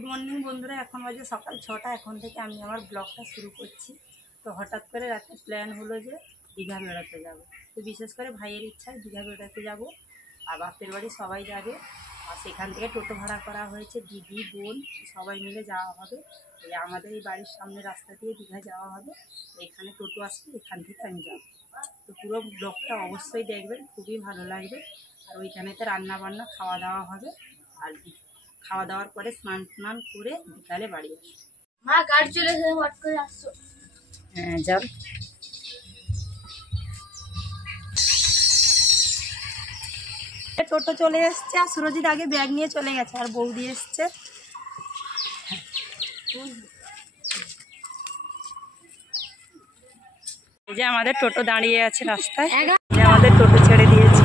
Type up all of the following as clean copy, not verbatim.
Good morning বন্ধুরা, এখন বাজে সকাল 6টা। এখন থেকে আমি আমার ব্লগটা শুরু করছি। তো হঠাৎ করে রাতে প্ল্যান হলো যে দীঘা বেড়াতে যাব। তো বিশেষ করে ভাইয়ের ইচ্ছায় দীঘা বেড়াতে যাব, আর বাপের বাড়ি সবাই যাবে। আর সেখান থেকে টোটো ভাড়া করা হয়েছে, দিদি বোন সবাই মিলে যাওয়া হবে। এই আমাদের এই বাড়ির সামনে রাস্তা দিয়ে দীঘা যাওয়া হবে। তো এখানে টোটো আসবে, এখান থেকে আমি যাব। তো পুরো ব্লগটা অবশ্যই দেখবেন, খুবই ভালো লাগবে। আর ওইখানেতে রান্না বান্না খাওয়া দাওয়া হবে। আর খাওয়া দাওয়ার পরে স্নান করে বিকালে বাড়ি আসবো। মা গাড়ি চলে এসে হট করে আসছো। হ্যাঁ যাও। টোটো চলে এসছে, আর সুরজিৎ আগে ব্যাগ নিয়ে চলে গেছে, আর বৌদি এসছে। এই যে আমাদের টোটো দাঁড়িয়ে আছে রাস্তায়, যে আমাদের টোটো ছেড়ে দিয়েছে।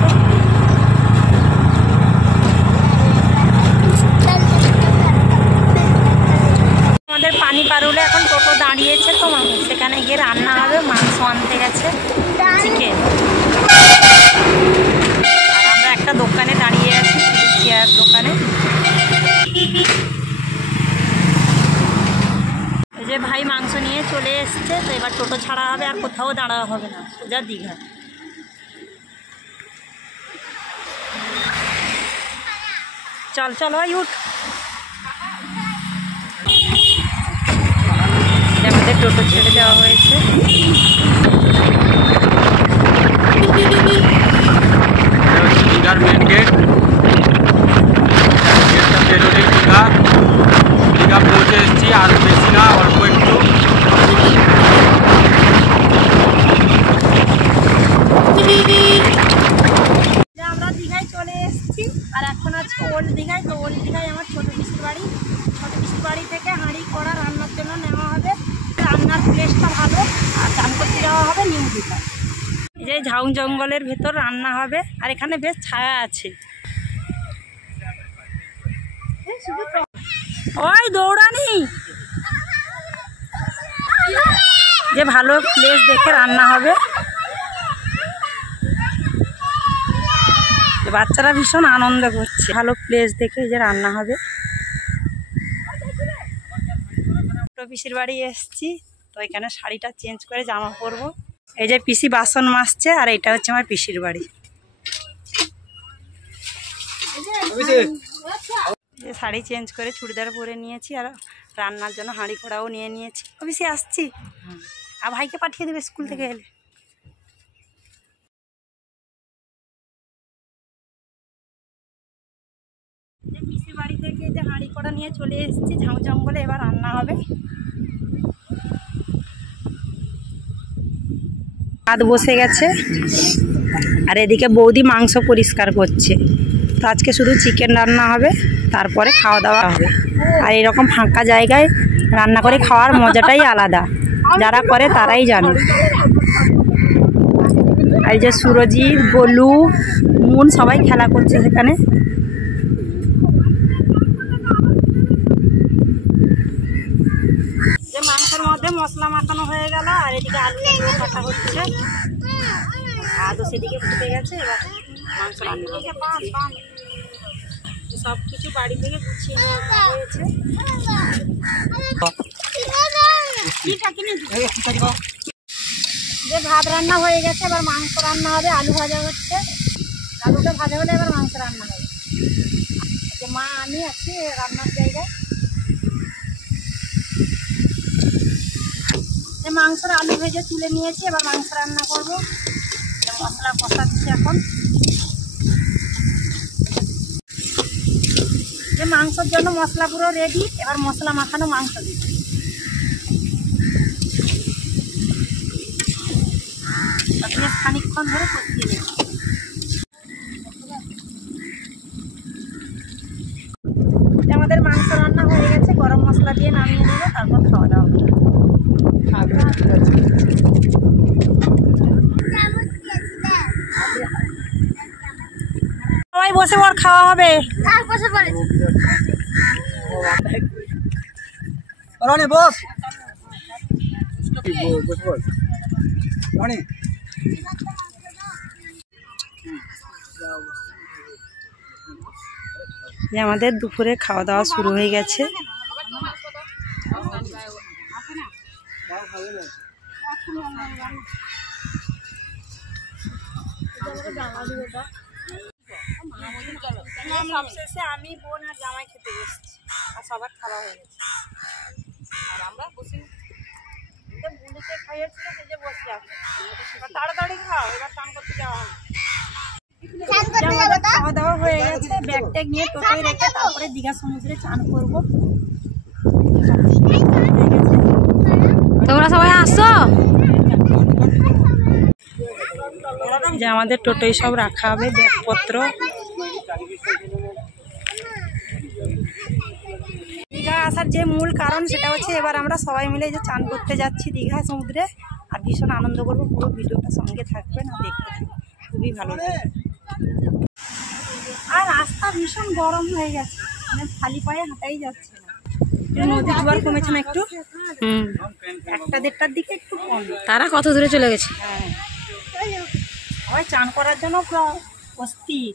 আমাদের পানি পার হলে এখন টোটো দাঁড়িয়েছে, তো সেখানে গিয়ে রান্না হবে। মাংস আনতে গেছে, চিকেন। আর আমরা একটা দোকানে দাঁড়িয়ে আছি, চেয়ার দোকানে। এই যে ভাই মাংস নিয়ে চলে এসছে। তো এবার টোটো ছাড়া হবে, আর কোথাও দাঁড়া হবে না, সোজা দীঘা। চল চল ভাই উঠ। আমাদের টোটো ছেড়ে দেওয়া হয়েছে। দীঘার মেন গেট, গেটটা বেরোলেই দীঘা। দীঘা পৌঁছে এসেছি, আর বেশি না, অল্প একটু। আমরা দীঘায় চলে এসেছি, আর এখন আজকে ওল্ড দীঘায়। তো ওল্ড দীঘায় আমার ছোটো পিসির বাড়ি। ছোটো পিসির বাড়ি থেকে হাঁড়ি কড়া রান্নার জন্য নেওয়া হবে। রান্নার প্লেসটা ভালো, আর দাম করতে যাওয়া হবে নিউ দীঘা। এই যে ঝাউ জঙ্গলের ভেতর রান্না হবে, আর এখানে বেশ ছায়া আছে। ওই দৌড়ানি, যে ভালো প্লেস দেখে রান্না হবে। বাচ্চারা ভীষণ আনন্দ করছে, ভালো প্লেস দেখে যে রান্না হবে। পিসির বাড়ি এসছি, তো এখানে শাড়িটা চেঞ্জ করে জামা পরবো। এই যে পিসি বাসন মাজছে, আর এটা হচ্ছে আমার পিসির বাড়ি। যে শাড়ি চেঞ্জ করে চুড়িদার পরে নিয়েছি, আর রান্নার জন্য হাঁড়ি কড়াও নিয়ে নিয়েছি। পিসি আসছি, আর ভাইকে পাঠিয়ে দেবে স্কুল থেকে এলে। পিসির বাড়ি থেকে যে হাঁড়ি কড়া নিয়ে চলে এসেছি ঝাউ জঙ্গলে, এবার রান্না হবে। ভাত বসে গেছে, আর এদিকে বৌদি মাংস পরিষ্কার করছে। তো আজকে শুধু চিকেন রান্না হবে, তারপরে খাওয়া দাওয়া হবে। আর এরকম ফাঁকা জায়গায় রান্না করে খাওয়ার মজাটাই আলাদা, যারা করে তারাই জানে। আর যে সুরজিৎ, গোলু, মুন সবাই খেলা করছে সেখানে। যে মাংসের মধ্যে মশলা মাখানো হয়ে গেল, আর এদিকে আলু কাটা হচ্ছে। আদৌ সেদিকে ফুটে গেছে, এবার মাংস রান্না হচ্ছে। সব কিছু বাড়ি থেকে গুছিয়ে নেওয়া হয়েছে। যে ভাত রান্না হয়ে গেছে, এবার মাংস রান্না হবে। আলু ভাজা হচ্ছে, আলুটা ভাজা হলে এবার মাংস রান্না হবে। যে মা আমি আছি রান্নার জায়গায়। মাংসের আলু ভেজে তুলে নিয়েছি, এবার মাংস রান্না করব। মশলা কষাচ্ছি এখন। যে মাংসের জন্য মশলা পুরো রেডি, এবার মশলা মাখানো মাংস দিই। বেশ খানিকক্ষণ ধরে কষিয়ে নেব। আমাদের মাংস রান্না হয়ে গেছে, গরম মশলা দিয়ে নামিয়ে নেবে, তারপর খাওয়া দাওয়া হবে। সবাই বসে পর, খাওয়া হবে। বস আমাদের দুপুরে খাওয়া দাওয়া শুরু হয়ে গেছে। সবশেষে আমি বোন আর জামাই খেতে বসছি, আর সবার খাওয়া হয়ে গেছে, আর আমরা বসে বুড়িতে খাইয়েছিল সেই যে বসে আছে। এবার তাড়াতাড়ি খাও, এবার চান করতে যাওয়া হবে। খাওয়া দাওয়া হয়ে গেছে, ব্যাগ ট্যাগ নিয়ে টোটোয় রেখে তারপরে দীঘা সমুদ্রে চান করবো। তোমরা সবাই আসো। যে আমাদের টোটোয় সব রাখা হবে ব্যাগপত্র। দীঘা আসার যে মূল কারণ সেটা হচ্ছে এবার আমরা সবাই মিলে যে চান করতে যাচ্ছি দীঘা সমুদ্রে, আর ভীষণ আনন্দ করবো। পুরো ভিডিওটা সঙ্গে থাকবেন আর দেখতে থাকবেন, খুবই ভালো লাগবে। আর রাস্তা ভীষণ গরম হয়ে গেছে, মানে খালি পায়ে হাঁটাই যাচ্ছে না। নদী জোয়ার কমেছে না একটু, 1টা-1:30টার দিকে একটু কম। তারা কত দূরে চলে গেছে? হ্যাঁ, সবাই চান করার জন্য অস্থির।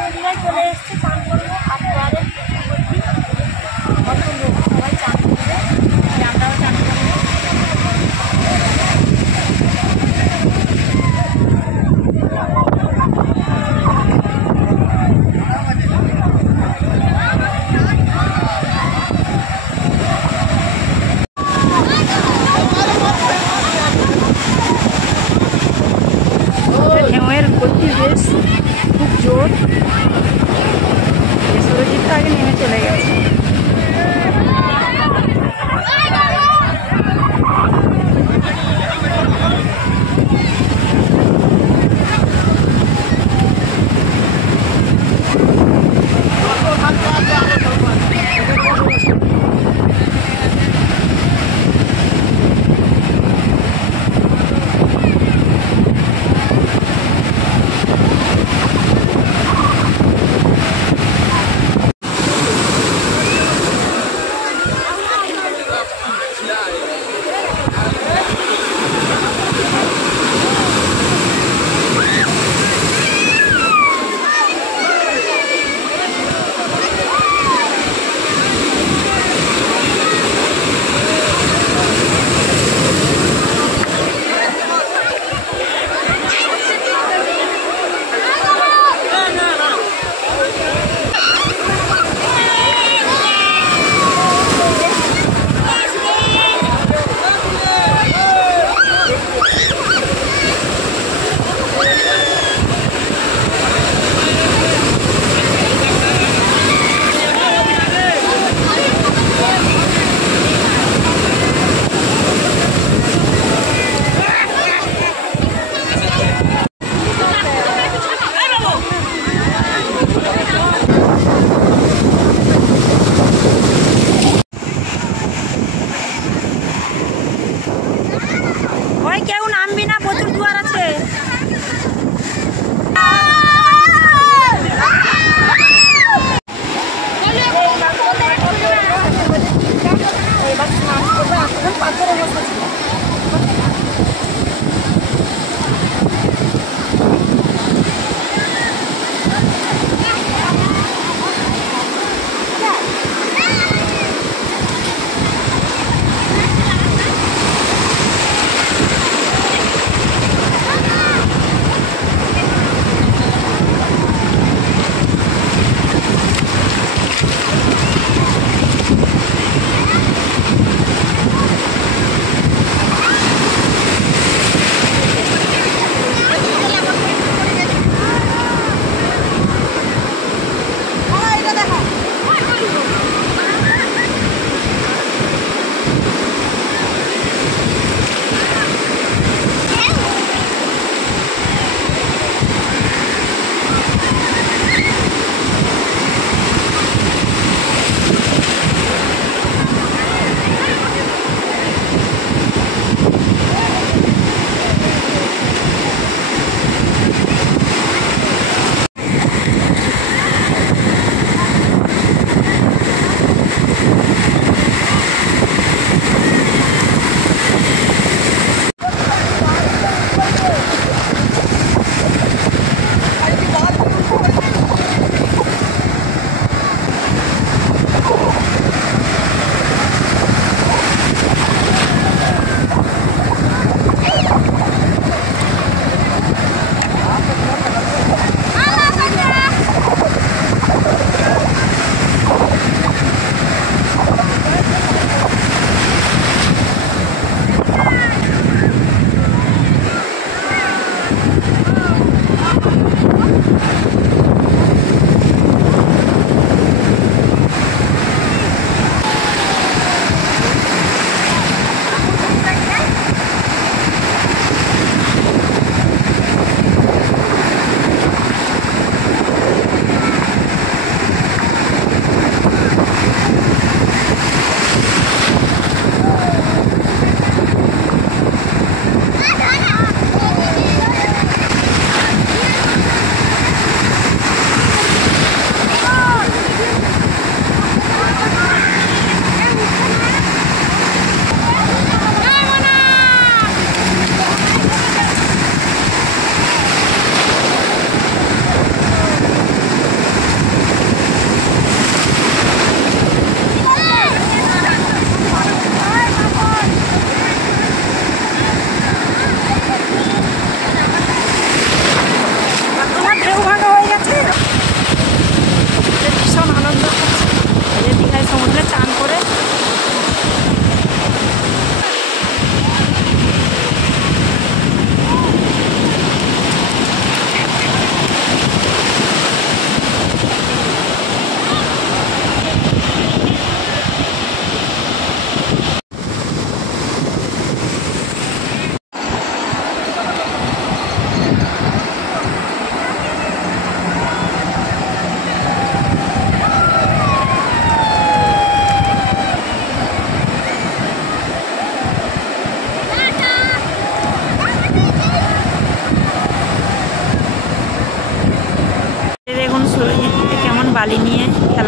নদীরাই চলে এসছে চান করবো, আর জোয়ারের কত লোক সবাই চান করবে, আমরাও চান করবো। ঢেউয়ের গতি বেশ খুব জোর। সুরজিৎটা আগে নেমে চলে গেছে।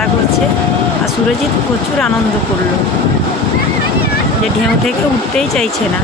খেলা করছে। আর সুরজিৎ প্রচুর আনন্দ করলো, যে ঢেউ থেকে উঠতেই চাইছে না।